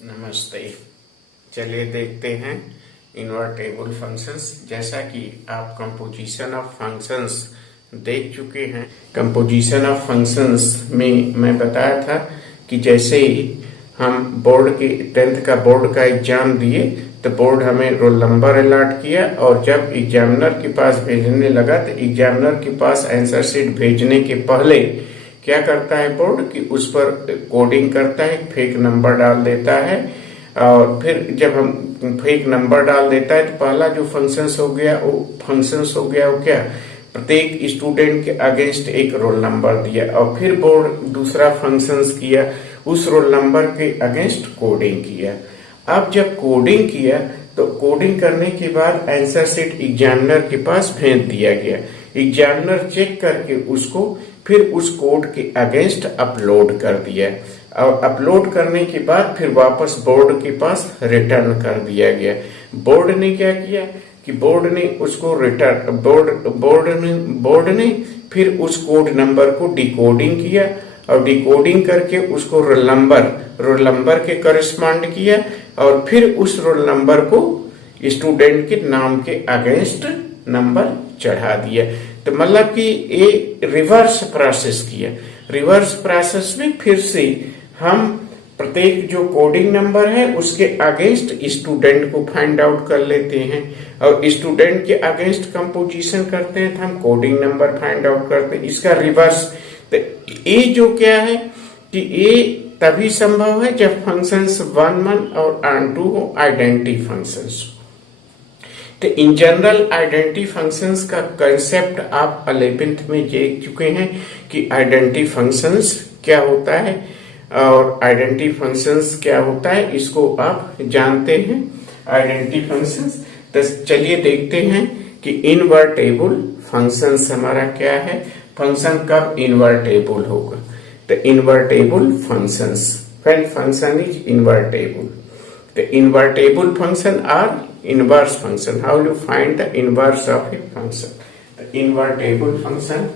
नमस्ते। चलिए देखते हैं इन्वर्टेबल फंक्शंस। जैसा कि आप कंपोजिशन ऑफ फंक्शंस देख चुके हैं। कंपोजिशन ऑफ फंक्शंस में मैं बताया था कि जैसे ही हम बोर्ड के 10th का बोर्ड का एग्जाम दिए तो बोर्ड हमें रोल नंबर अलॉट किया, और जब एग्जामिनर के पास भेजने लगा तो एग्जामिनर के पास आंसर शीट भेजने के पहले क्या करता है बोर्ड कि उस पर कोडिंग करता है, फेक नंबर डाल देता है। और फिर जब हम फेक नंबर डाल देता है तो पहला जो फंक्शंस हो गया वो क्या, प्रत्येक स्टूडेंट के अगेंस्ट एक रोल नंबर दिया, और फिर बोर्ड दूसरा फंक्शंस किया, उस रोल नंबर के अगेंस्ट कोडिंग किया। अब जब कोडिंग किया तो कोडिंग करने के बाद आंसर शीट एग्जामिनर के पास भेज दिया गया। एग्जामिनर चेक करके उसको फिर उस कोड के अगेंस्ट अपलोड कर दिया, और अपलोड करने के बाद फिर वापस बोर्ड के पास रिटर्न कर दिया गया। बोर्ड ने क्या किया कि बोर्ड ने उसको रिटर्न बोर्ड ने फिर उस कोड नंबर को डिकोडिंग किया, और डिकोडिंग करके उसको रोल नंबर के करस्पॉन्ड किया, और फिर उस रोल नंबर को स्टूडेंट के नाम के अगेंस्ट नंबर चढ़ा दिया। तो मतलब कि ये रिवर्स प्रोसेस किया। रिवर्स प्रोसेस में फिर से हम प्रत्येक जो कोडिंग नंबर है उसके अगेंस्ट स्टूडेंट को फाइंड आउट कर लेते हैं, और स्टूडेंट के अगेंस्ट कंपोजिशन करते हैं तो हम कोडिंग नंबर फाइंड आउट करते हैं। इसका रिवर्स। तो ये जो क्या है कि ये तभी संभव है जब फंक्शंस 1 1 और 2 हो, आइडेंटिटी फंक्शंस। तो इन जनरल आइडेंटिटी फंक्शंस का कंसेप्ट आप 11th में देख चुके हैं कि आइडेंटिटी फंक्शंस क्या होता है और आइडेंटिटी फंक्शंस क्या होता है, इसको आप जानते हैं आइडेंटिटी फंक्शंस। तो चलिए देखते हैं कि इनवर्टेबल फंक्शंस हमारा क्या है, फंक्शन कब इनवर्टेबल होगा। तो invertible functions, when function is invertible. The invertible function or inverse function. How you find the inverse of a function? The invertible function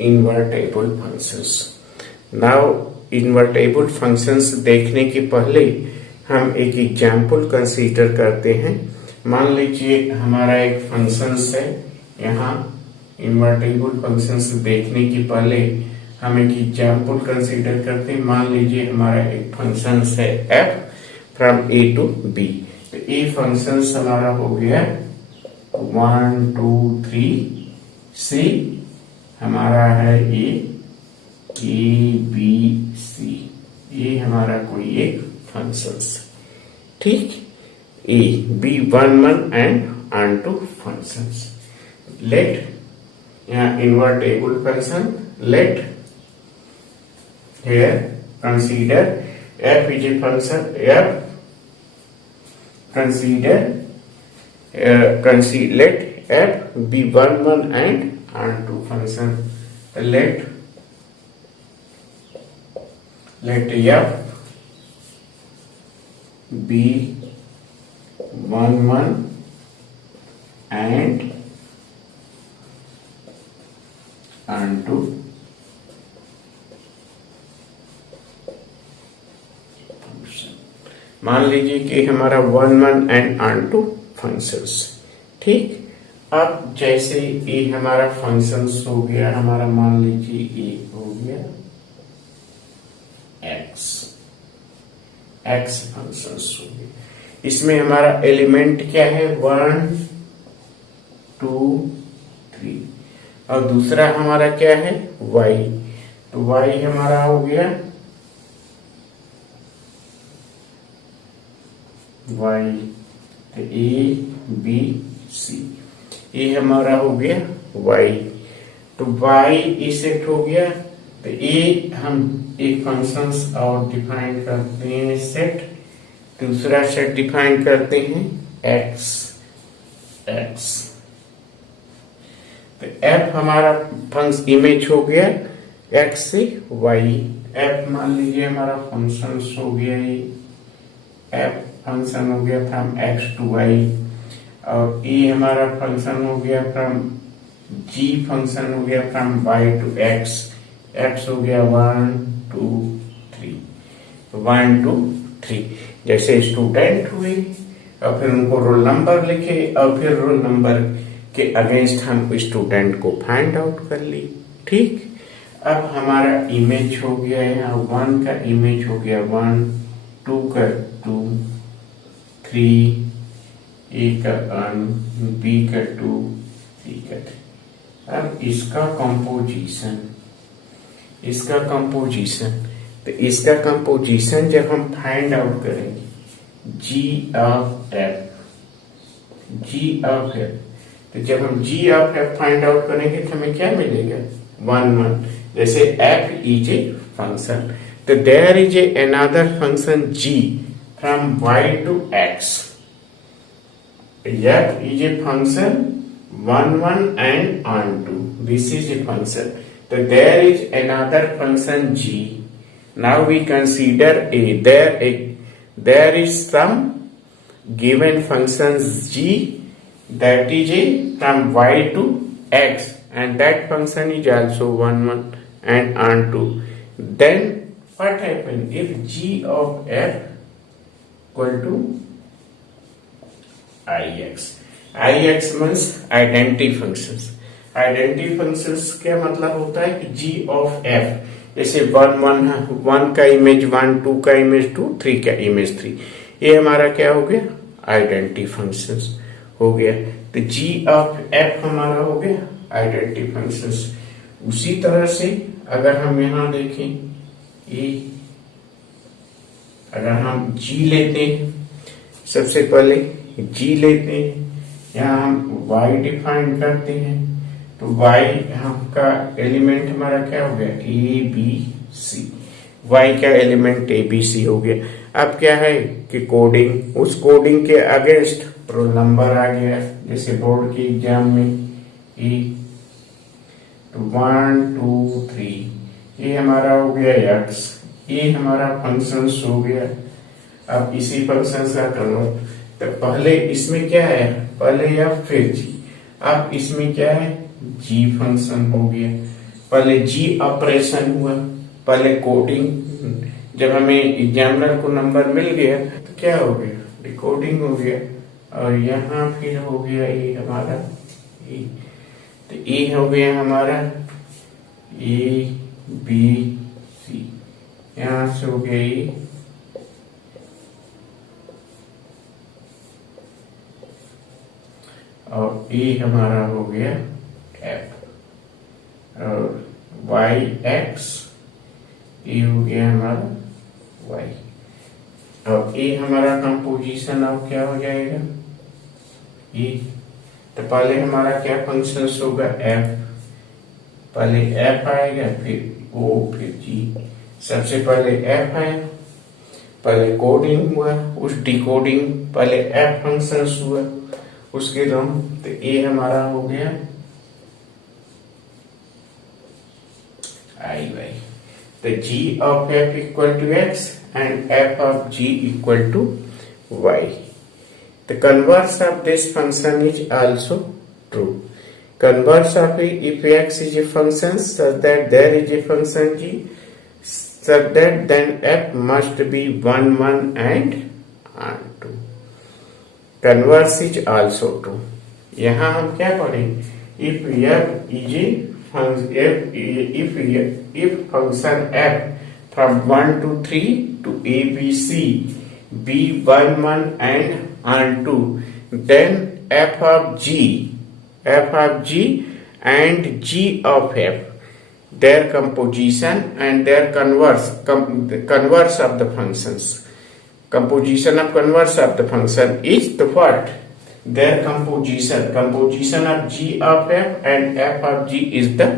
invertible functions. Now invertible functions देखने के पहले हम एक एग्जाम्पल कंसीडर करते हैं। मान लीजिए हमारा एक फंक्शंस है, यहाँ इन्वर्टेबल फंक्शंस देखने के पहले हम एक एग्जाम्पल कंसीडर करते हैं। मान लीजिए हमारा एक फंक्शंस है f from a to b। तो ये फंक्शंस हमारा हो गया 1 2 3 से हमारा है ए बी सी, ये हमारा कोई एक फंक्शंस, ठीक। A B 1 1 and 2 functions. Let यहाँ invertible function, let here consider f is a function, let f be 1 1 and 2 function. Let f be 1 1 and 2 function. मान लीजिए कि हमारा 1 1 एंड 2 फंक्शंस, ठीक। अब जैसे ये हमारा फंक्शंस हो गया, हमारा मान लीजिए ये हो गया x फंक्शंस हो गया। इसमें हमारा एलिमेंट क्या है 1 2 3, और दूसरा हमारा क्या है y। तो y हमारा हो गया y, तो a b c, ये हमारा हो गया y। तो y ये सेट हो गया। तो ये हम एक फंक्शंस और डिफाइन करते हैं सेट, दूसरा सेट डिफाइन करते हैं एक्स एक्स। तो एफ हमारा फंक्शन इमेज हो गया एक्स से वाई। एफ मान लीजिए हमारा फंक्शन हो गया ये, एफ फंक्शन हो गया फ्रॉम एक्स टू वाई, और ई हमारा फंक्शन हो गया फ्रॉम जी फंक्शन हो गया from Y to X. X हो गया 1 2 3, 1 2 3। जैसे स्टूडेंट हुए और फिर उनको रोल नंबर लिखे और फिर रोल नंबर के अगेंस्ट हम स्टूडेंट को फाइंड आउट कर ली। ठीक, अब हमारा इमेज हो गया यहाँ 1 का इमेज हो गया 1, 2 का 2, 3 ए का 1, बी का 2, सी का 3। अब इसका कंपोजिशन जब हम फाइंड आउट करेंगे जी ऑफ एफ, तो जब हम G of F find out करेंगे तो हमें क्या मिलेगा 1 1। जैसे एफ इज ए फंक्शन, तो there is a another function G from Y to X. F is a function 1 1 and on 2. This is a function. So there is another function g. Now we consider there is some given function g that is a from y to x, and that function is also 1 1 and on 2. Then what happens if g of f equal to ix? ix means identity functions. Identity functions क्या मतलब होता है कि जी of F, जैसे 1 का image 1, 2 का image 2, 3 का image 3, ये हमारा क्या हो गया आइडेंटिटी फंक्शंस हो गया। तो जी ऑफ एफ हमारा हो गया आइडेंटिटी फंक्शंस। उसी तरह से अगर हम यहाँ देखें ये, अगर हम जी लेते हैं, सबसे पहले जी लेते हैं, यहाँ हम y डिफाइन करते हैं, तो y का एलिमेंट हमारा क्या हो गया ए बी सी। y का एलिमेंट ए बी सी हो गया। अब क्या है कि कोडिंग, उस कोडिंग के अगेंस्ट रोल नंबर आ गया, जैसे बोर्ड के एग्जाम में ए, तो 1 2 3 ये हमारा हो गया x, ये हमारा फंक्शन हो गया। अब इसी फंक्शन का कन्वर्ट, तो पहले इसमें क्या है, पहले एफ फिर जी, अब इसमें क्या है जी फंक्शन हो गया। पहले जी ऑपरेशन हुआ, पहले कोडिंग, जब हमें एग्जामिनर को नंबर मिल गया तो क्या हो गया डिकोडिंग हो गया, और यहाँ फिर हो गया ये हमारा ए, तो ए हो गया हमारा ए बी सी, यहाँ से हो गया ये, और ए हमारा हो गया एफ, और वाई एक्स, ए हो गया हमारा वाई, और ए हमारा कंपोजिशन अब क्या हो जाएगा ए। तो पहले हमारा क्या फंक्शन होगा एफ, पहले एफ आएगा फिर ओ फिर जी। सबसे पहले एफ आया, पहले कोडिंग हुआ, उस डिकोडिंग पहले एफ फंक्शन हुआ, उसके दम, तो ए हमारा हो गया आई वाई। तो g of f equal to x and f of g equal to y. The converse of this function is also true. Converse of it, if x is a function such that there is a function g such that then f must be 1 1 and on 2. Converse is also true. यहाँ हम क्या पढ़ेंगे, if f is a function, if function f from 1 to 3 to a b c be 1 1 and on 2, then f of g and g of f, their composition and their converse of the functions. Composition of converse of the function is the what? Their composition of g of f and f of g is the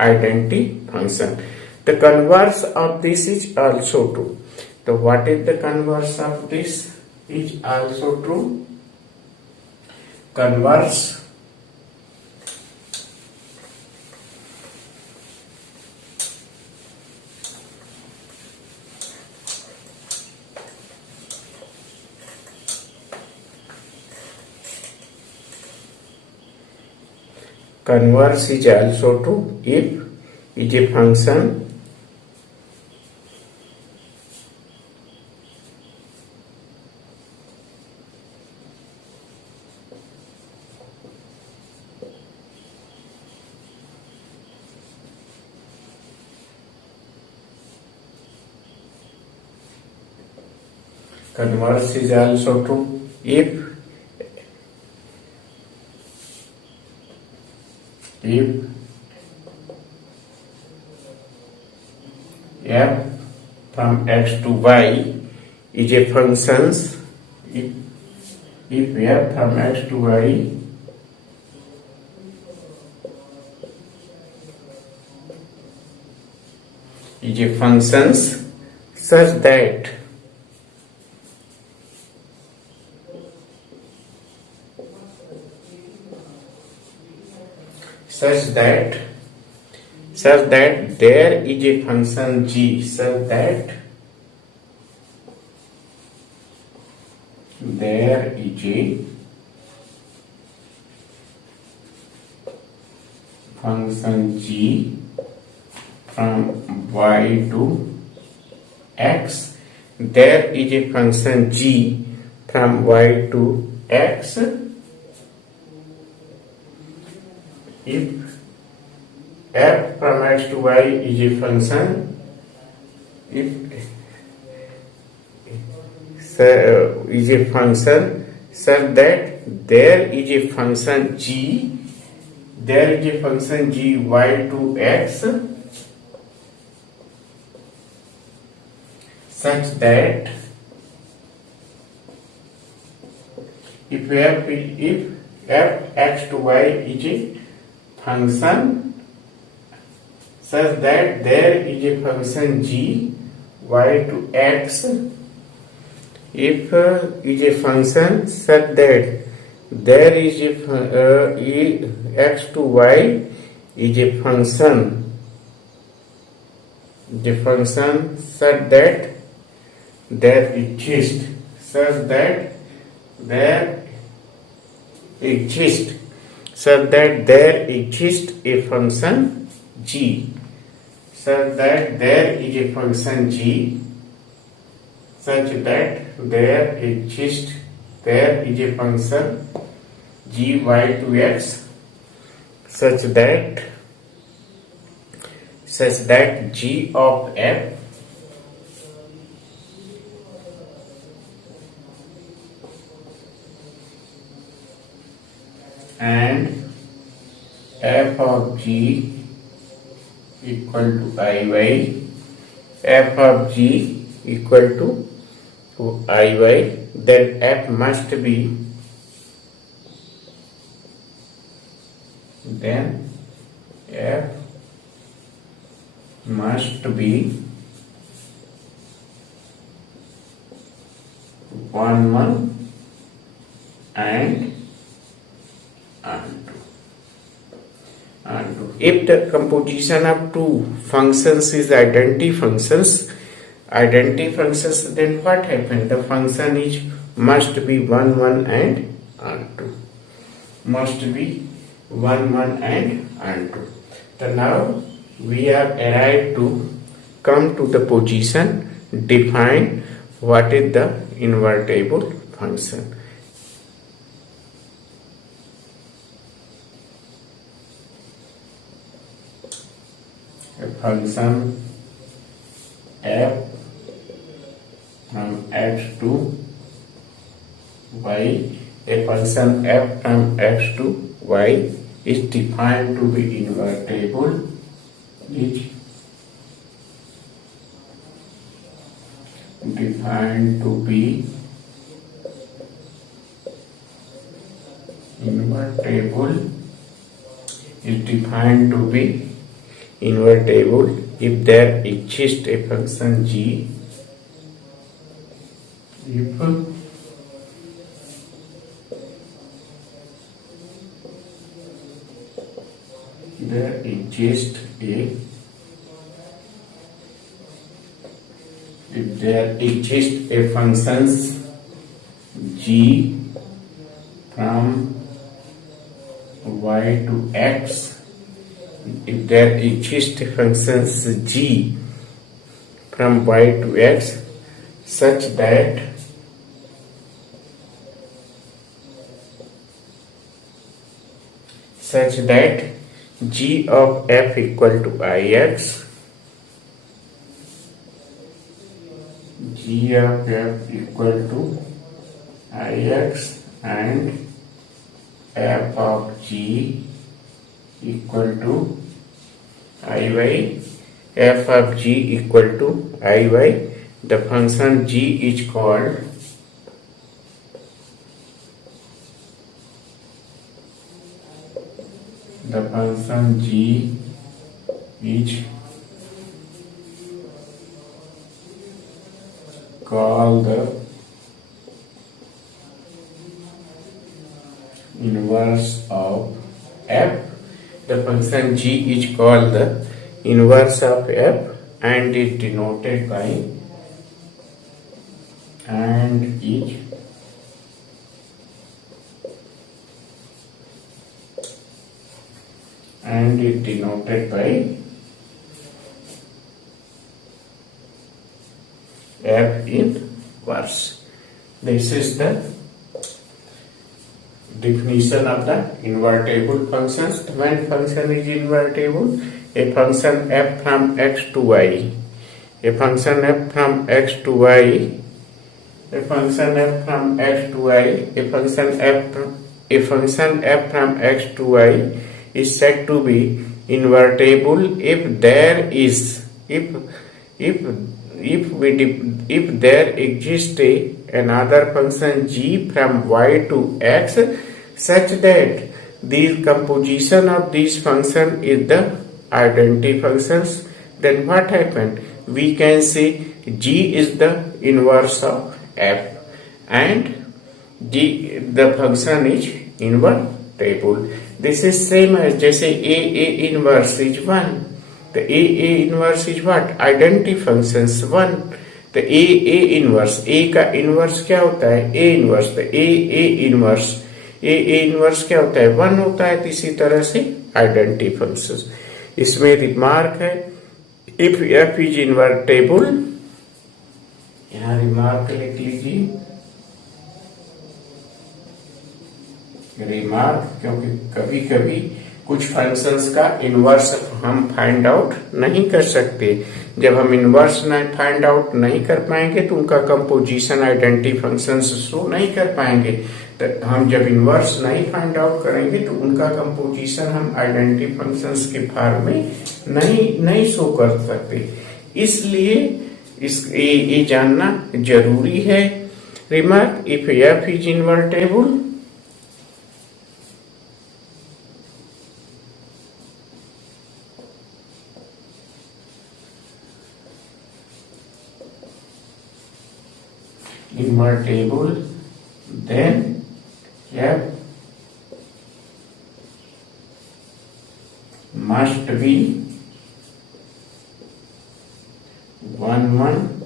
identity function. The converse of this is also true. So what is the converse of this is also true? converse converse is also true if is a function converse is also true if f from x to y is a function if f from x to y is a function such that there is a function g such that there is a function g from y to x. There is a function g from y to x if f from x to y is a function is a function such that there is a function g y to x such that if f x to y is a function such that there is a function g y to x if is a function such that there is a x to y is a function such that there exists a function g such that there is a function g such that there is a function g y to x such that g of f and f of g equal to iy, f of g equal to iy, then f must be one and onto. If the composition of two functions is identity functions, then what happens? The function must be 1, 1 and onto. So now we have arrived to come to the position, define what is the invertible function. A function f from x to y, a function f from x to y is defined to be invertible, invertible if there exists a function g exists a if there exists a functions g from y to x, if there exist functions g from y to x such that g of f equal to ix, g of f equal to ix and f of g equal to iy, f of g equal to iy, the function g is called the inverse of f. The function g is called the inverse of f and is denoted by f inverse. This is the definition of the invertible functions. When function is invertible, a function f from x to y, a function f from x to y, a function f from x to y, a function f from x to y is said to be invertible if there exists another function g from y to x such that the composition of this function is the identity functions. Then what happened? We can say g is the inverse of f and the function is invertible. This is same as जैसे a inverse is 1. The a inverse is what? Identity functions 1. The a inverse, a का inverse क्या होता है? a inverse. The a inverse क्या होता है? 1 होता है. इसी तरह से identity functions. इसमें रिमार्क है if f is invertible, यहाँ रिमार्क लिख लीजिए, रिमार्क, क्योंकि कभी कभी कुछ फंक्शंस का इनवर्स हम फाइंड आउट नहीं कर सकते. जब हम इनवर्स फाइंड आउट नहीं कर पाएंगे तो उनका कंपोजिशन आइडेंटिटी फंक्शंस शो नहीं कर पाएंगे. तो हम जब इनवर्स नहीं फाइंड आउट करेंगे तो उनका कंपोजिशन हम आइडेंटिटी फंक्शंस के फॉर्म में नहीं शो कर सकते. इसलिए ये जानना जरूरी है. Remark if F is invertible, then f must be 1 1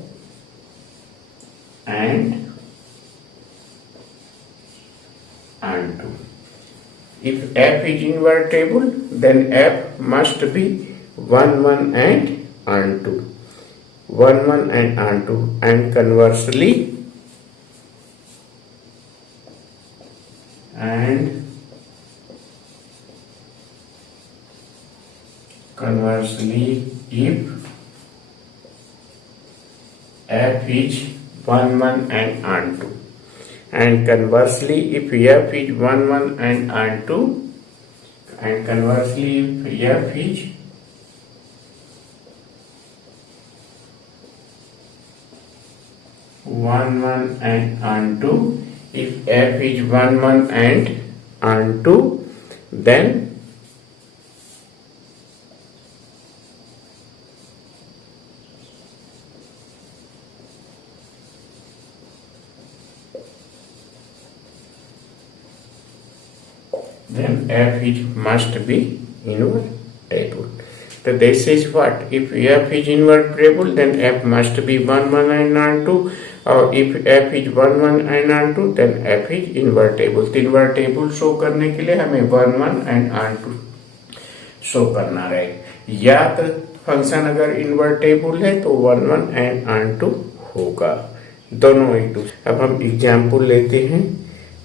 and 2. If f is invertible, then f must be 1 1 and 2. 1 1 and 2, and conversely if f is 1 1 and 2, and conversely if f is 1 1 and 2, and conversely if f is 1 1 and 2, if f is 1 1 and 2, then f must be invertible. So this is what? If f is invertible, then f must be 1 1 and R2, और if f is 1 1 and R2, then f is invertible. तो invertible show करने के लिए हमें 1 1 and R2 show करना रहेगा, या तो फंक्शन अगर इन्वर्टेबल है तो 1 1 and R2 होगा, दोनों एक दूसरे। अब हम एग्जाम्पल लेते हैं।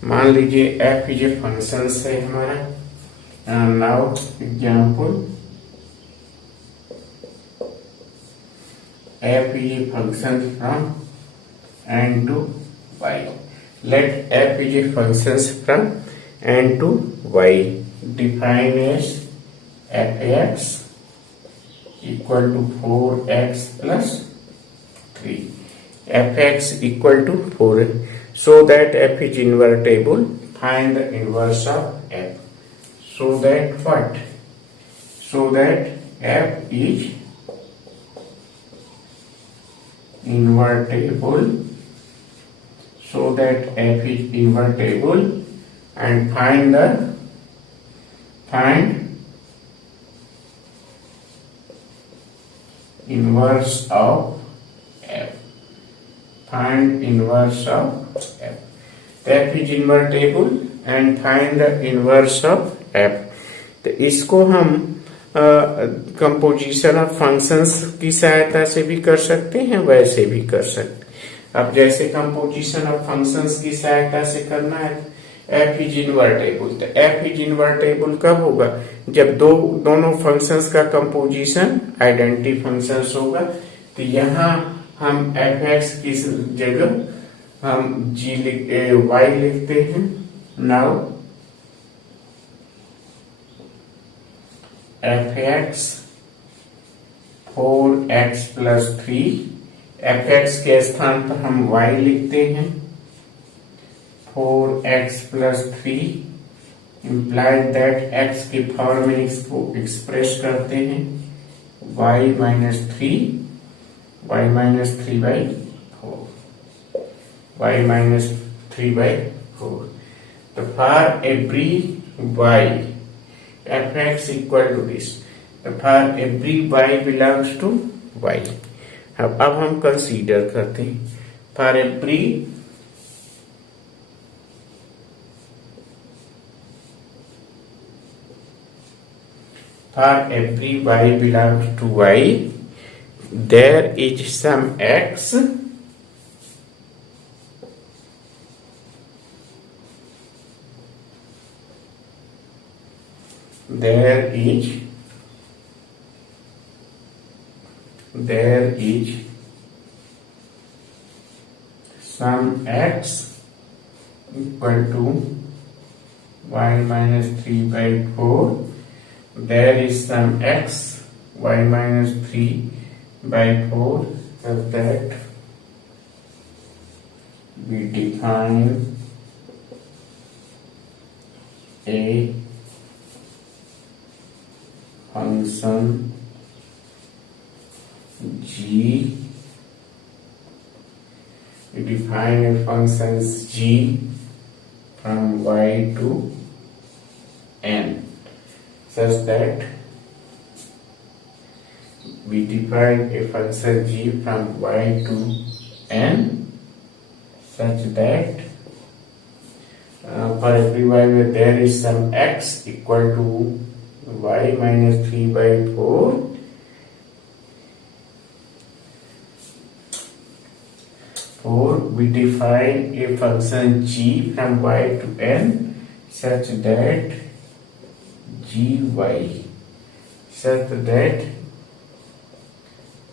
मान लीजिए f इज ए फंक्शन है हमारा, now example f is a function from n to y. Let f is a function from n to y. Define as fx equal to 4x plus 3. Fx equal to 4. So that f is invertible, find the inverse of f. So that what? So that f is invertible, so that f is invertible, and find inverse of f. Find inverse of f. f is invertible and find the inverse of f. तो इसको हम composition of functions की सहायता से भी कर सकते हैं, वैसे भी कर सकते हैं। अब जैसे कंपोजिशन ऑफ फंक्शंस की सहायता से करना है, f इज इन्वर्टेबल, तो f इज इन्वर्टेबल कब होगा? जब दोनों फंक्शंस का कंपोजिशन आइडेंटिटी फंक्शंस होगा। तो यहाँ हम fx की जगह हम y लिखते हैं। Now fx 4x plus 3, fx के स्थान पर हम y लिखते हैं 4x plus 3, implied that x के फॉर्म में इसको एक्सप्रेस करते हैं y minus 3 by 4, y minus 3 by 4. तो for every y fx equal to this, for every y belongs to y. अब हम कंसीडर करते हैं, for every y belongs to y, there is some x there is some x equal to y minus 3 by 4. There is some x y minus 3 by 4, such that we define a function g. We define a function g from y to n, such that we define a function g from y to n, such that for every y where there is some x equal to y minus 3 by 4, we define a function g from y to n such that gy, such that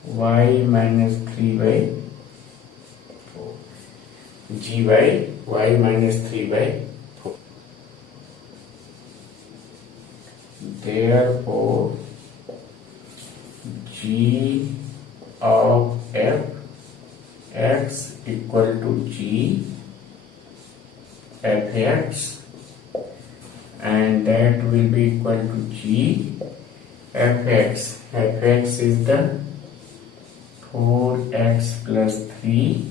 y minus 3 by 4, gy y minus 3 by 4. Therefore g of f x equal to g fx, and that will be equal to g fx. Fx is the 4x plus 3.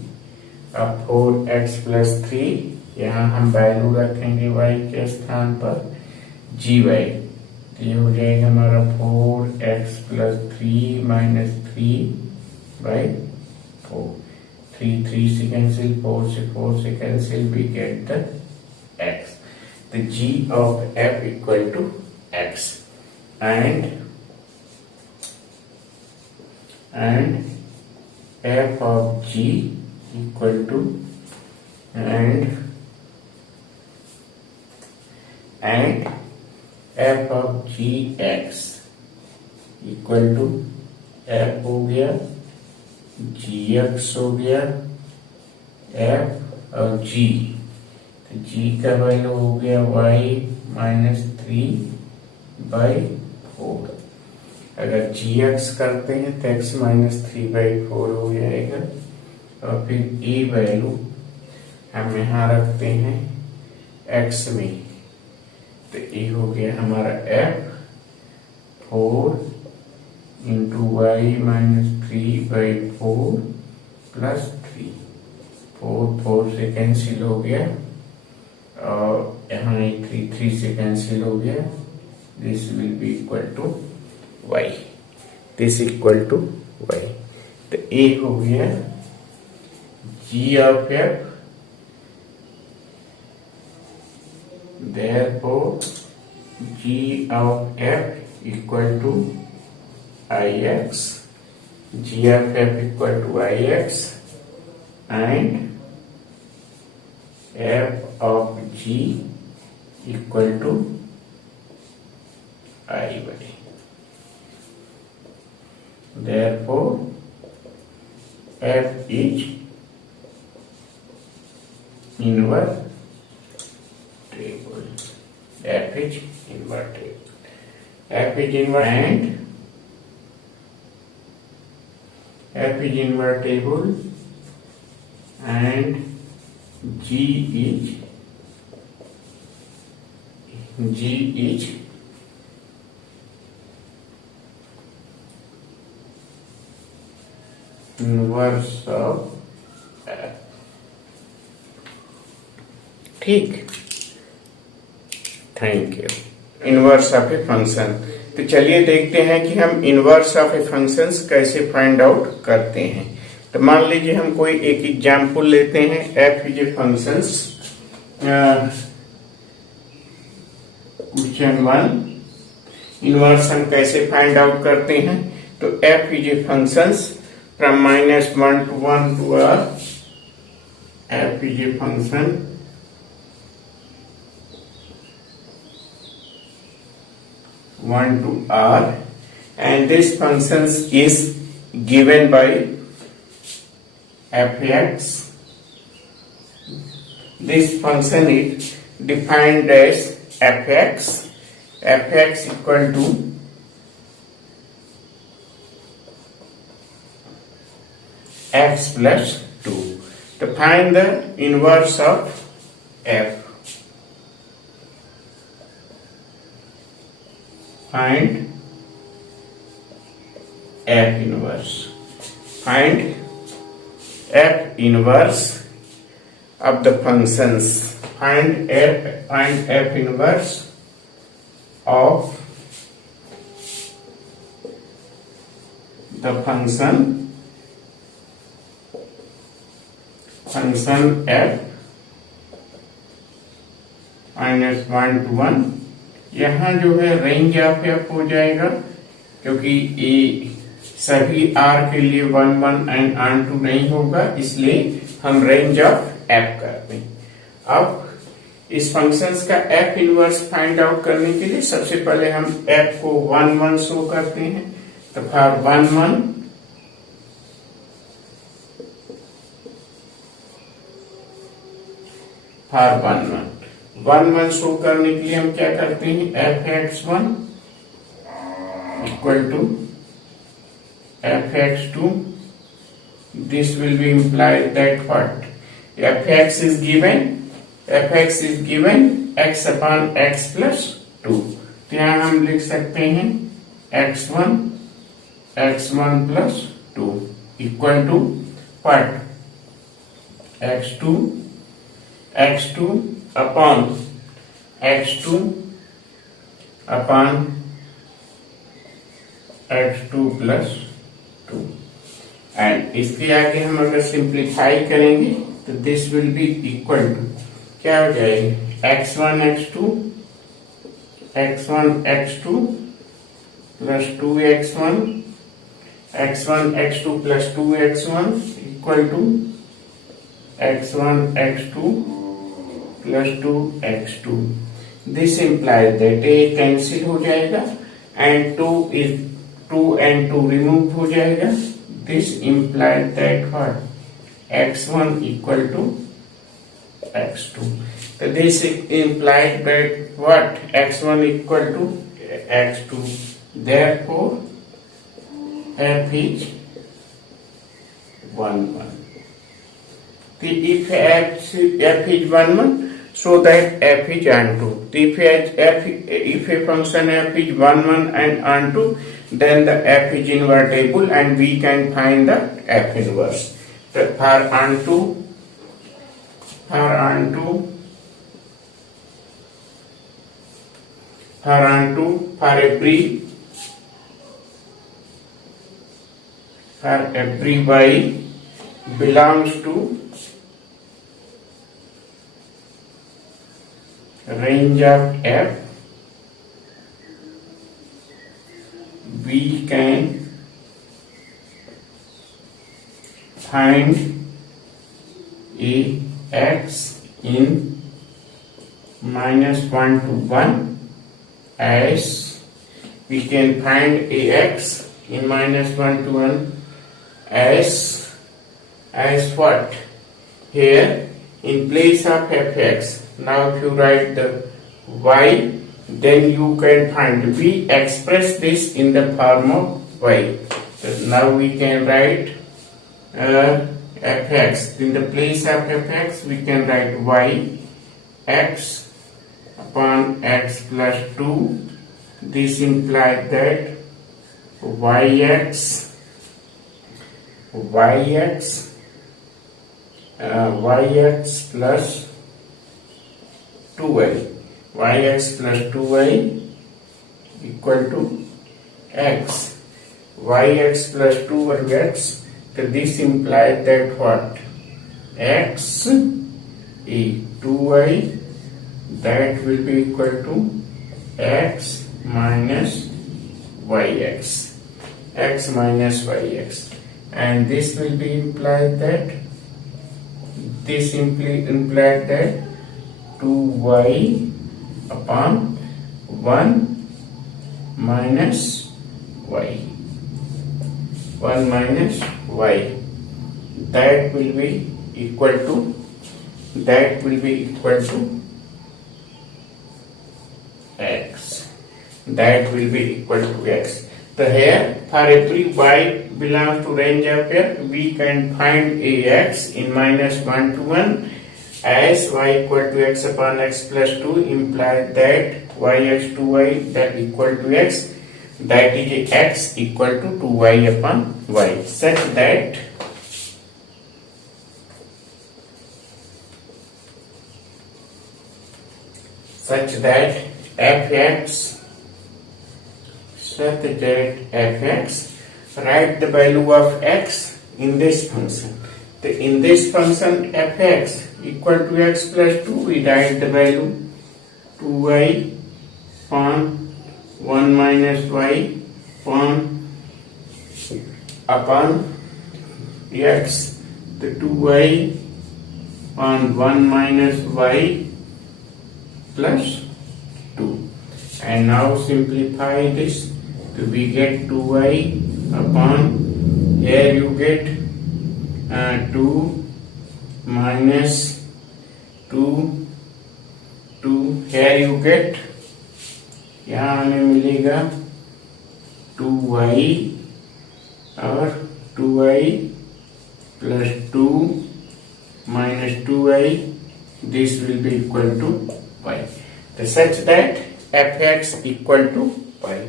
अब 4x plus 3 यहाँ हम value रखेंगे y के स्थान पर gy, तो ये हो जाएगा हमारा 4x + 3 - 3/4. 3 से cancel, 4 से cancel, we get the x. The g of f equal to x, and f of g equal to and f of gx equal to f हो गया, gx हो गया, f और g. तो g का value हो गया y - 3/4. अगर gx करते हैं तो x - 3/4 हो जाएगा. और फिर a वैल्यू हम यहाँ रखते हैं x में, तो ये हो गया हमारा f 4 × y - 3/4 + 3. 4 से कैंसिल हो गया, और यहाँ 3 से कैंसिल हो गया. This will be equal to y. This equal to y. तो a हो गया g of f. Therefore, g of f equal to ix. G of f equal to ix, and f of g equal to iy. Therefore, f is invertible. F is invertible. F is invertible, and f is invertible, and g is inverse of f. ठीक, thank you. Inverse of A function. तो चलिए देखते हैं कि हम inverse of A functions कैसे find out करते हैं. तो मान लीजिए हम कोई एक एग्जाम्पल लेते हैं. f is a functions. Question 1, inverse हम कैसे फाइंड आउट करते हैं. तो f is a functions from -1 to 1 to r. f is a function (1 to r), and this function is given by fx. This function is defined as fx. Fx equal to x plus 2. To find the inverse of f, find f inverse. Find f inverse of the functions. Find f inverse of the function f -1 to 1. यहाँ जो है range of F हो जाएगा, क्योंकि ये सभी are के लिए 1 1 एंड आन 2 नहीं होगा, इसलिए हम रेंज ऑफ एफ करते हैं. अब इस फंक्शंस का एफ इनवर्स फाइंड आउट करने के लिए सबसे पहले हम एफ को 1 1 शो करते हैं. तो फॉर 1 1 1 1 शो करने के लिए हम क्या करते हैं. fx1 equal to fx2. This will be implied that what fx is given x upon x plus 2. तो यहाँ हम लिख सकते हैं x1 plus 2 equal to what x2 upon x2 plus 2 and इसके आगे हम अगर सिंप्लीफाई करेंगे तो this will be equal to क्या हो जाएगा x1 x2 plus 2x1 x2 plus 2x1 equal to x1 x2 plus 2x2. This implies that A cancel हो जाएगा एंड 2 and 2 रिमूव हो जाएगा. This implies that what x1 equal to x2. तो this implies that what x1 equal to x2. Therefore f is 1 1. If f is 1 1, so that f is onto. If a function f is 1 1 and onto, then the f is invertible and we can find the f inverse. For onto, for every y belongs to range of f, we can find a x in -1 to 1 as we can find a x in -1 to 1 as what? Here in place of fx, now if you write the y, then you can find, we express this in the form of y. So now we can write fx. In the place of fx, we can write y x upon x plus 2. This implies that yx plus 2y, yx plus 2y equal to x, yx plus 2x. So this implies that what x is 2y, that will be equal to x minus yx, and this will be implied that implied that 2y upon 1 minus y, that will be equal to x, So here for every y belongs to range of f, we can find a x in -1 to 1 as y equal to x upon x plus 2 implies that yx 2y that equal to x, that is x equal to 2y upon y, such that fx, write the value of x in this function. So in this function fx equal to x plus 2, we write the value 2y upon 1 minus y upon x. The 2y on 1 minus y plus 2, and now simplify this. So we get 2y upon, here you get 2 minus 2, here you get, यहाँ हमें मिलेगा 2y और 2y plus 2 minus 2y, this will be equal to y. So such that fx equal to y.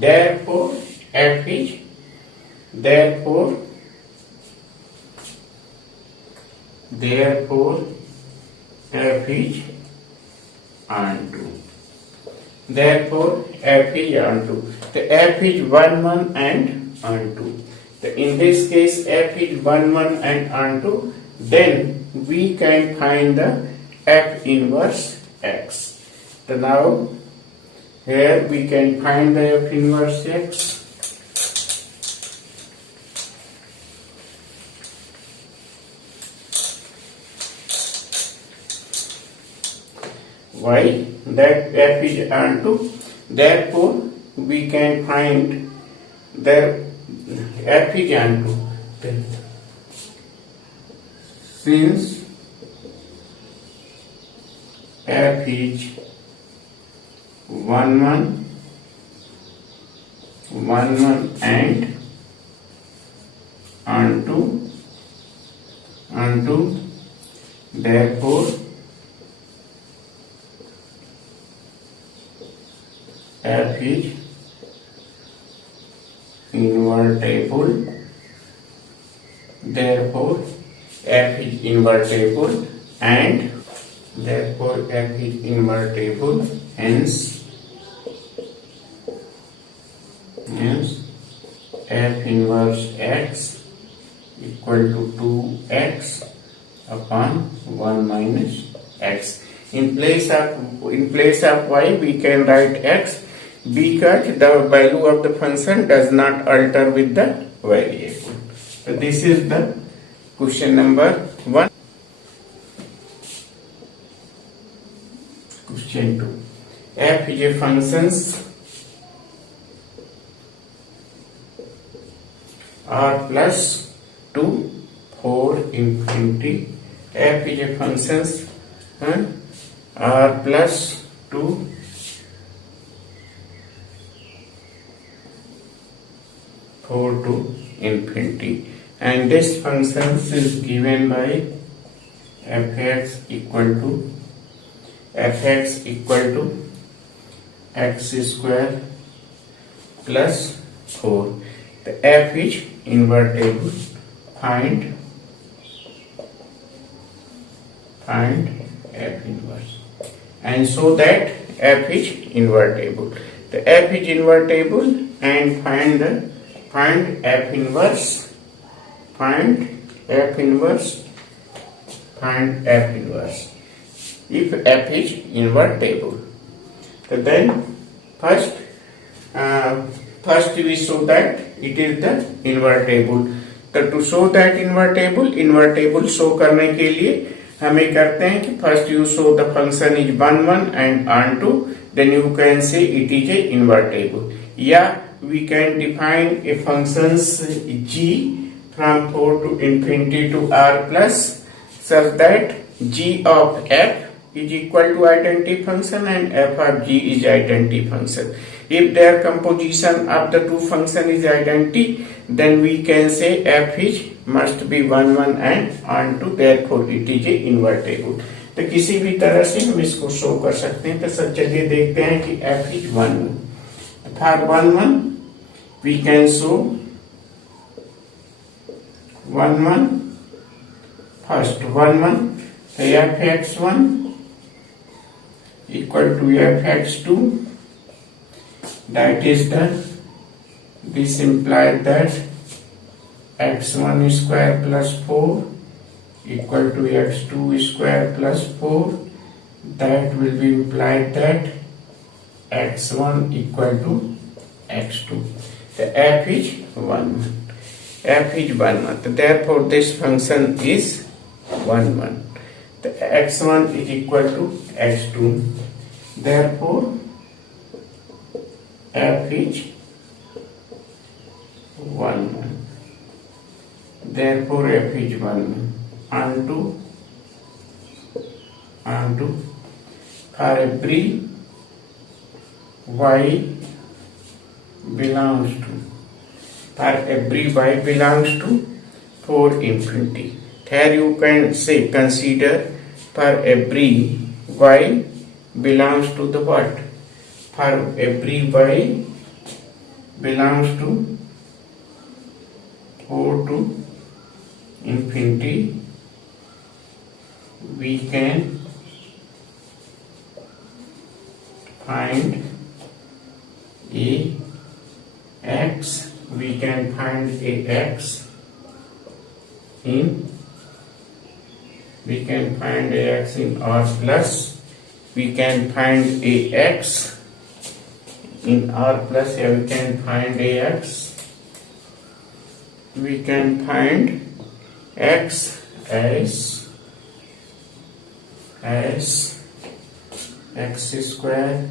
Therefore f is onto. Therefore, f is onto. The f is 1, 1 and onto. In this case, f is 1, 1 and onto. Then we can find the f inverse x. So now here we can find the f inverse x. Why? That f is onto. Therefore, we can find that f is onto. Since f is 1, 1, 1, 1 and onto, therefore f is invertible. Therefore f is invertible and therefore f is invertible. Hence f inverse x equal to 2x upon 1 minus x. In place of y we can write x because the value of the function does not alter with the variable. So this is the question number 1. Question 2. F is a functions r plus 2 for infinity. F is a functions r plus 2 4 to infinity, and this function is given by fx equal to x square plus 4. The f is invertible. Find f inverse, and so that f is invertible. The f is invertible, and find f inverse. Find f inverse. If f is invertible, so then first we show that it is the invertible. तो to show that invertible show करने के लिए हमें करते हैं कि first you show the function is 1, 1 and onto, then you can say it is a invertible. Yeah, we can define a functions g from 4 to infinity to r plus such that g of f is equal to identity function and f of g is identity function. If their composition of the two function is identity, then we can say f is must be 1, 1 and onto, therefore it is a invertible. तो किसी भी तरह से हम इसको show कर सकते हैं. तो सब चलिए देखते हैं कि f is 1, 1. For 1, 1 we can show 1, 1 first 1, 1. So fx1 equal to fx2. That is this implies that x1 square plus 4 equal to x2 square plus 4. That will be implied that x1 equal to x2. The f is 1, 1. Therefore this function is 1, 1. The x1 is equal to x2. Therefore f is 1, 1. Therefore f is 1 onto for every y belongs to 4 infinity. Here you can say consider for every y belongs to the what? For every y belongs to 4 to infinity, we can find find AX in R plus, we can find AX in R plus, yeah, we can find AX, we can find X as X square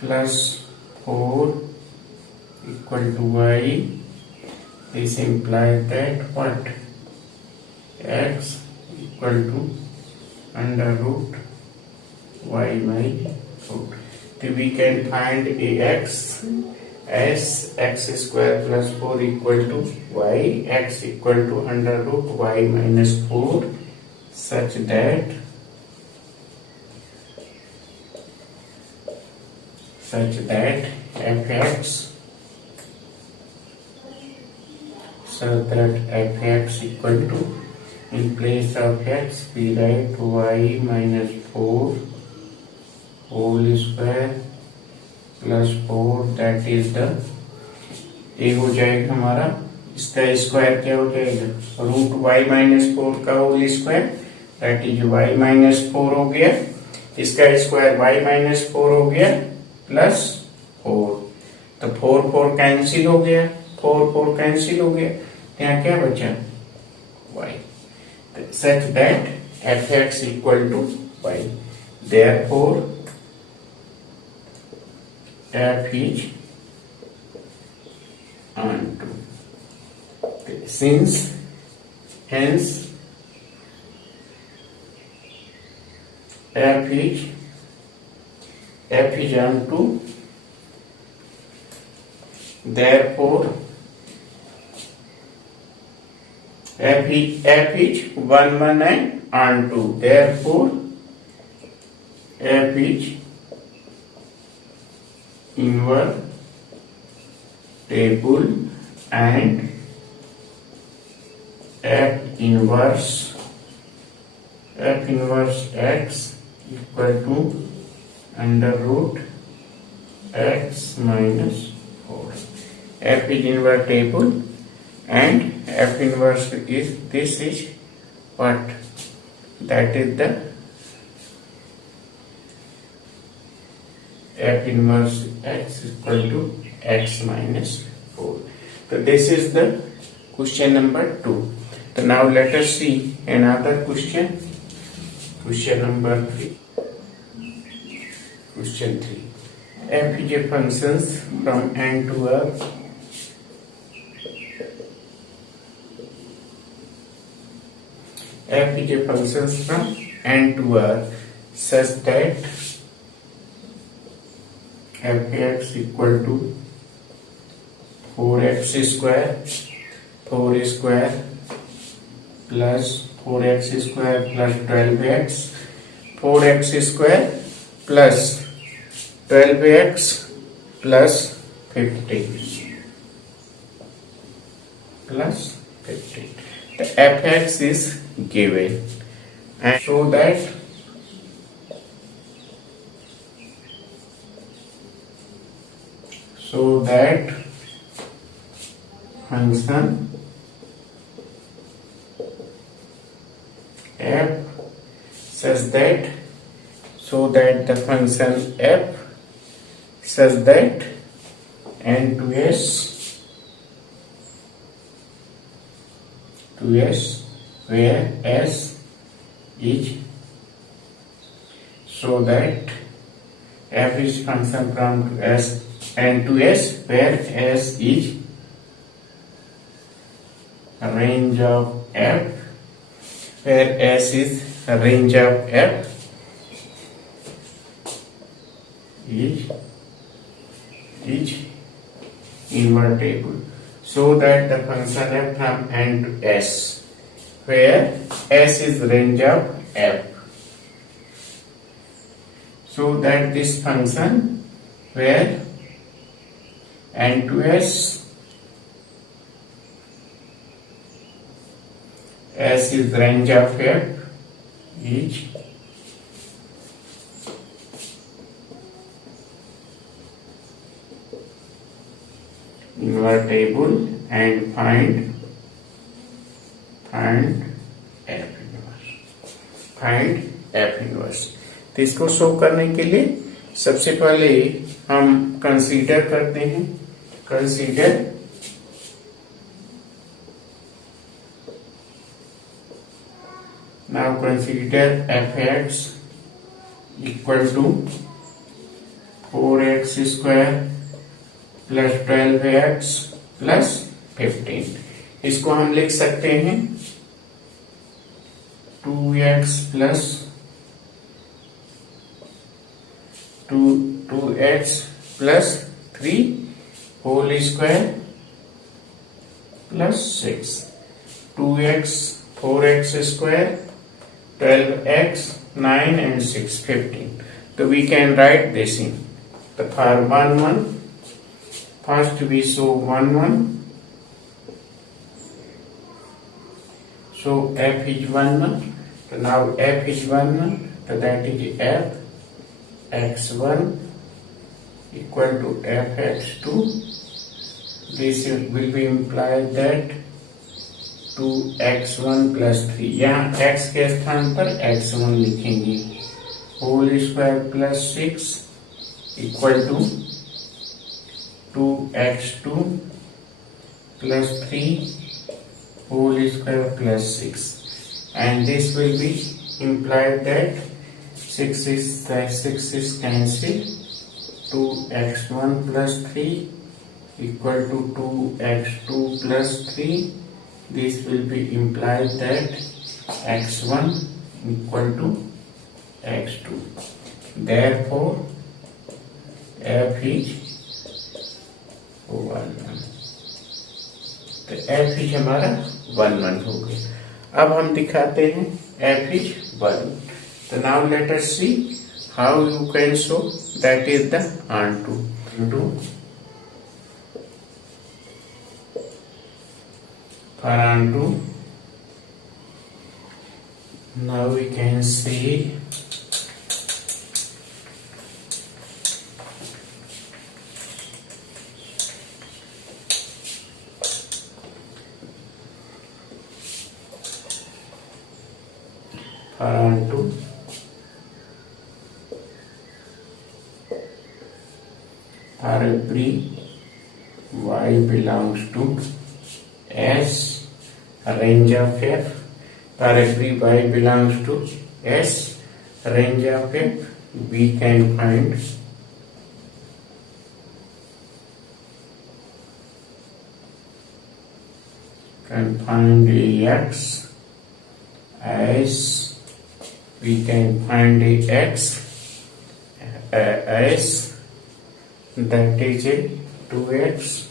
plus 4 equal to Y. This implies that what? X equal to under root Y by 4. So we can find AX as X square plus 4 equal to Y, X equal to under root Y minus 4, such that fx equal to, in place of x we write y minus 4 whole square plus 4, that is the ये हो जाएगा हमारा, इसका square क्या हो जाएगा, root y minus 4 का whole square, that is y minus 4 हो गया, इसका स्क्वायर y माइनस 4 हो गया प्लस 4, तो 4 4 कैंसिल हो गया, 4 4 कैंसिल हो गया, यहाँ क्या बचा y, such that fx equal to y, therefore f is onto, hence f is onto, therefore f is 1 1 and onto, therefore f is invertible and f inverse x equal to under root x minus 4. F is invertible and f inverse is, this is what, that is the f inverse x equal to x minus 4. So this is the question number 2. So now let us see another question. Question number 3. Question 3. F is a functions from n to r. F is a functions from n to r such that fx equal to 4x square plus 4x square plus 12x, 4x square plus 12x plus 15 plus 15. The fx is given, and so that function f such that, the function f such that n to s where s is, so that f is function from s n to s where s is a range of f, where s is a range of f is invertible, so that the function f from n to s where s is range of f, so that this function where n to s is range of f is invertible and find f inverse. तो इसको show करने के लिए सबसे पहले हम consider करते हैं, consider now consider fx equal to 4x square plus 12x plus 15। इसको हम लिख सकते हैं 2x plus 2x plus 3 whole square plus 6, 2x 4x square 12x 9 and 6 15। So we can write this in the for 1 1 first we show 1 1, so f is 1 1, so now f is 1 1, so that is f x1 equal to f x2, this will be implied that 2x1 plus 3, यहाँ x के स्थान पर x1 लिखेंगे, whole square plus 6 equal to 2x2 plus 3 whole square plus 6, and this will be implied that 6 is cancelled, 2x1 plus 3 equal to 2x2 plus 3, this will be implied that x1 equal to x2, therefore f is 1 1। तो f is हमारा 1 1 हो गया। अब हम दिखाते हैं f is 1। तो now let us see how you can show that is the onto for onto, now we can see for onto for every y belongs to S, range of f, for every y belongs to S, range of f, we can find Ax as, we can find Ax as, that is 2x,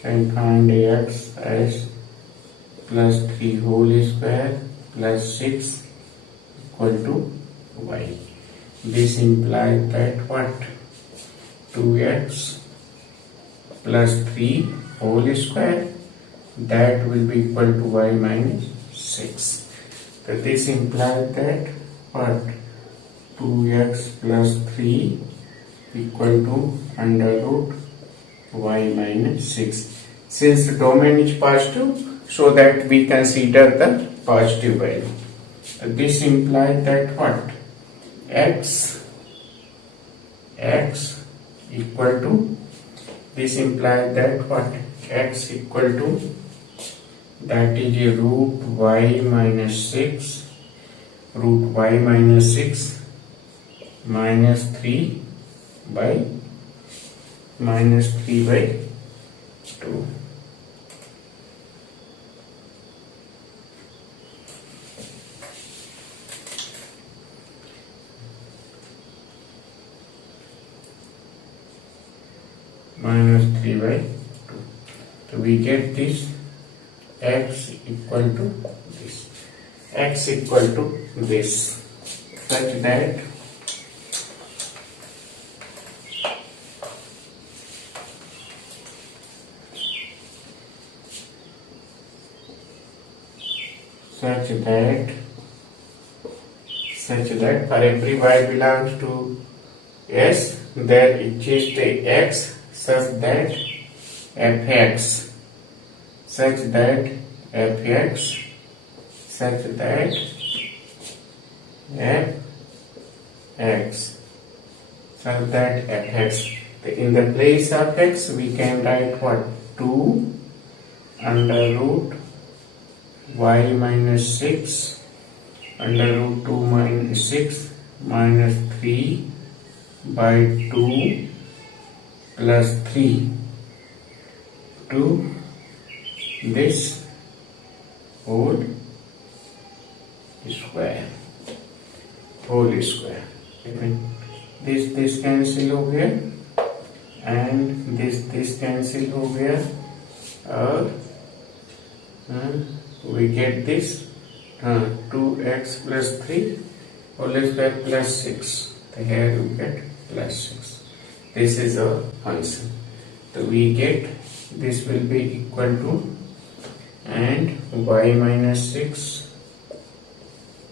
can find Ax as plus 3 whole square plus 6 equal to y. This implies that what? 2x plus 3 whole square, that will be equal to y minus 6. So this implies that what? 2x plus 3 equal to under root y minus 6. Since the domain is positive, so that we consider the positive value. This implies that what? X equal to, this implies that what? X equal to, that is a root y minus 6, root y minus 6 minus 3 by minus 3 by 2. Minus 3 by 2. So we get this x equal to this. X equal to this. Such that for every y belongs to S, there exists a x such that fx such that fx such that fx such that fx. In the place of x we can write what? 2 under root y minus 6 under root 2 minus 6 minus 3 by 2 plus 3 to this whole square. This cancel हो गया and this cancel हो गया और we get this 2x plus 3 whole square plus 6. So here you get plus 6. This is our function. So we get this will be equal to and y minus 6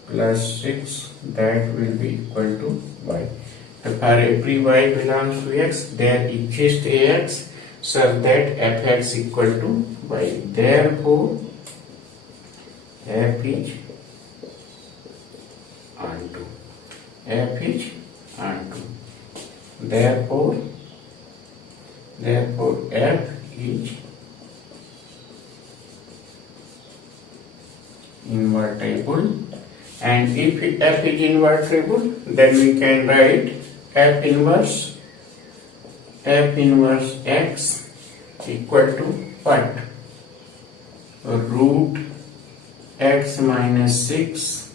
plus 6 that will be equal to y. So for every y belongs to x there exists ax such that fx equal to y. Therefore f is onto. F is onto. Therefore f is invertible, and if f is invertible then we can write f inverse x equal to what? Root x minus 6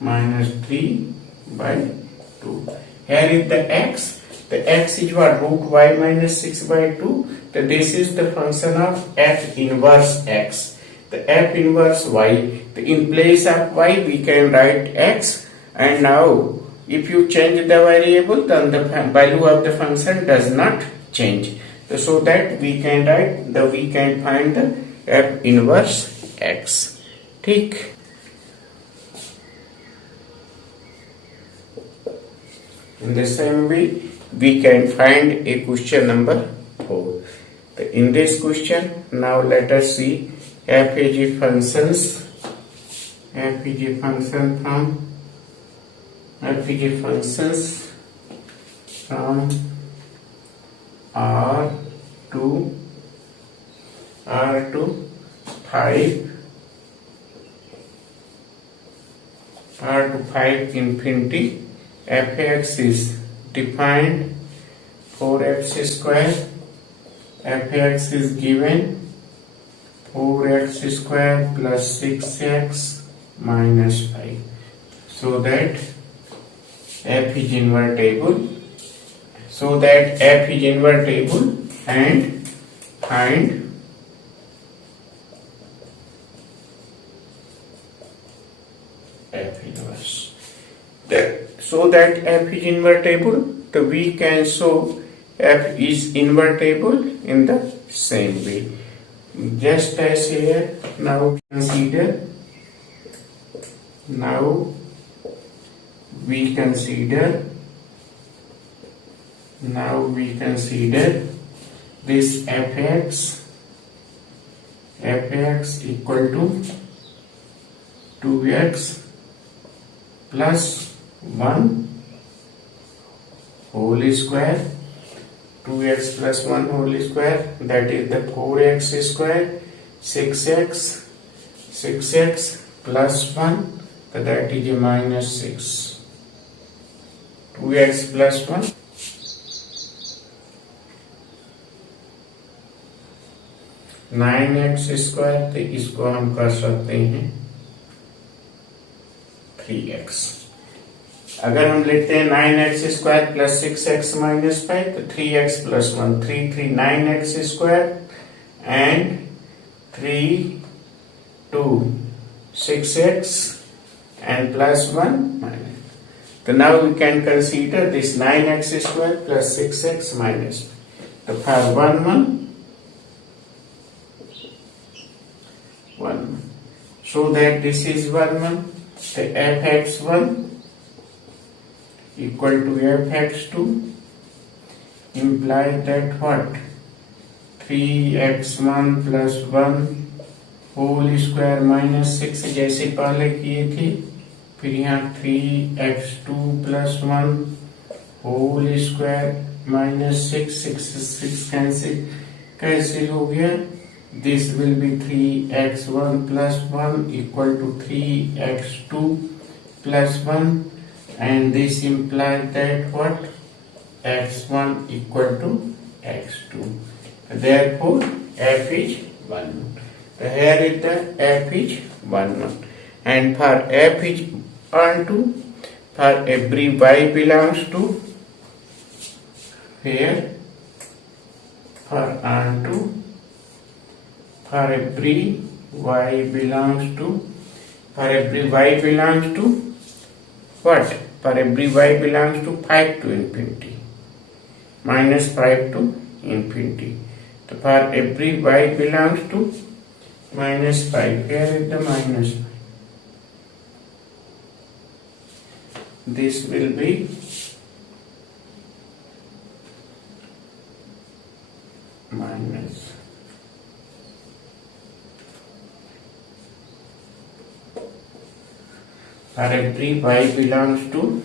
minus 3 by 2. Here is the x. The x is what? Root y minus 6 by 2. So this is the function of f inverse x. The f inverse y. In place of y we can write x, and now if you change the variable then the value of the function does not change. So that we can find the f inverse x. ठीक. In the same way we can find a question number 4. In this question now let us see f is a functions. F is a function from R to 5 infinity. Fx is defined 4x square. Fx is given 4x square plus 6x minus 5. So that f is invertible. And find f inverse. So that f is invertible, so we can show f is invertible in the same way. Just as here, now we consider this fx equal to 2x plus 1 whole square. 2x plus 1 whole square, that is the 4x square. 6x plus 1, so that is a minus 6. 2x plus 1 9x square, तो इसको हम कर सकते हैं 3x. अगर हम लेते हैं 9x square plus 6x minus 5 तो 3x plus 1 3 9x square and 3 2 6x and plus 1 minus. So now we can consider this 9x square plus 6x minus 5. So for 1 so that this is 1 the fx1 equal to fx2 implies that what 3x1 plus 1 whole square minus 6 जैसे पहले किए थे। फिर यहाँ 3x2 plus 1 whole square minus 6 cancel हो गया। This will be 3x1 plus 1 equal to 3x2 plus 1 and this implies that what x1 equal to x2. Therefore f is 1. So here is the f is 1 and for f is onto for every y belongs to here for onto for every y belongs to what? For every y belongs to 5 to infinity, minus 5 to infinity. So for every y belongs to minus 5, here is the minus 5. This will be minus. For every y belongs to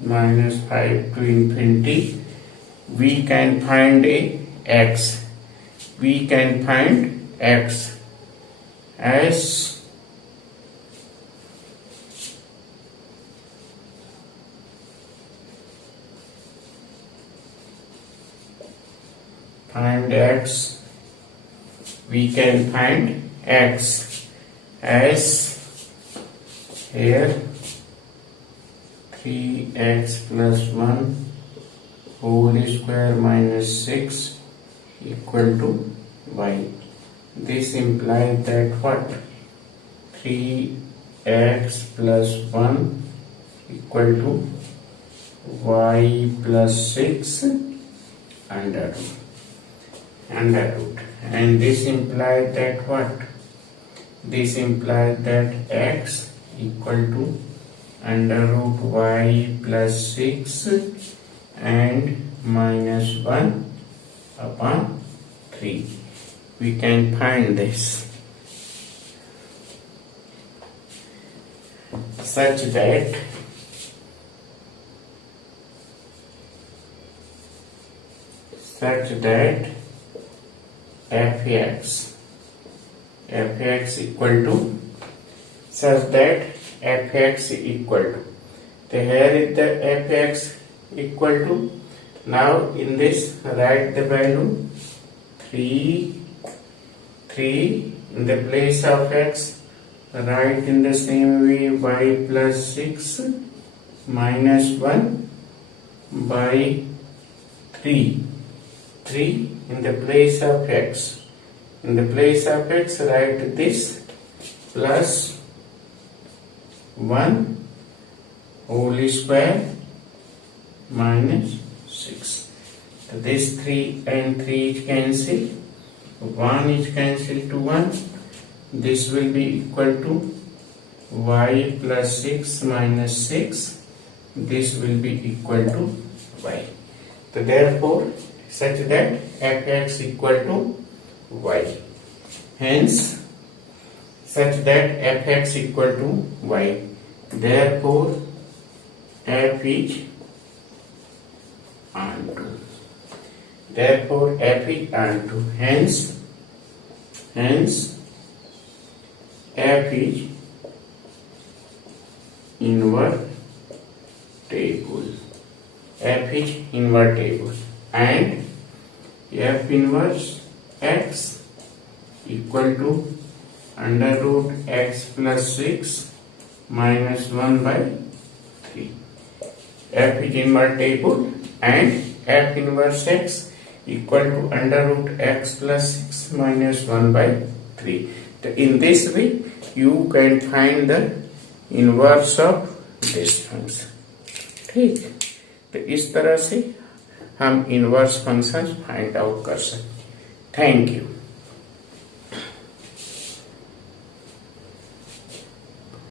minus 5 to infinity, we can find a x. We can find x as we can find x as here 3x plus 1 whole square minus 6 equal to y. This implies that what? 3x plus 1 equal to y plus 6 under root. And this implies that what? This implies that x equal to under root y plus 6 and minus 1 upon 3. We can find this such that fx equal to so here is the fx equal to, now in this write the value 3 in the place of x, write in the same way y plus 6 minus 1 by 3 in the place of x. In the place of x, write this plus 1 whole square minus 6. So this 3 and 3 is cancelled. 1 is cancelled to 1. This will be equal to y plus 6 minus 6. This will be equal to y. So therefore, such that fx equal to y. Hence, such that fx equal to y. Therefore, f is onto. Therefore, f is onto. Hence, f is invertible. F is invertible. And f inverse x equal to under root x plus 6 minus 1 by 3. F is invertible and f inverse x equal to under root x plus 6 minus 1 by 3. So in this way you can find the inverse of this function. ठीक, तो इस तरह से हम inverse function find out कर सकते हैं। Thank you.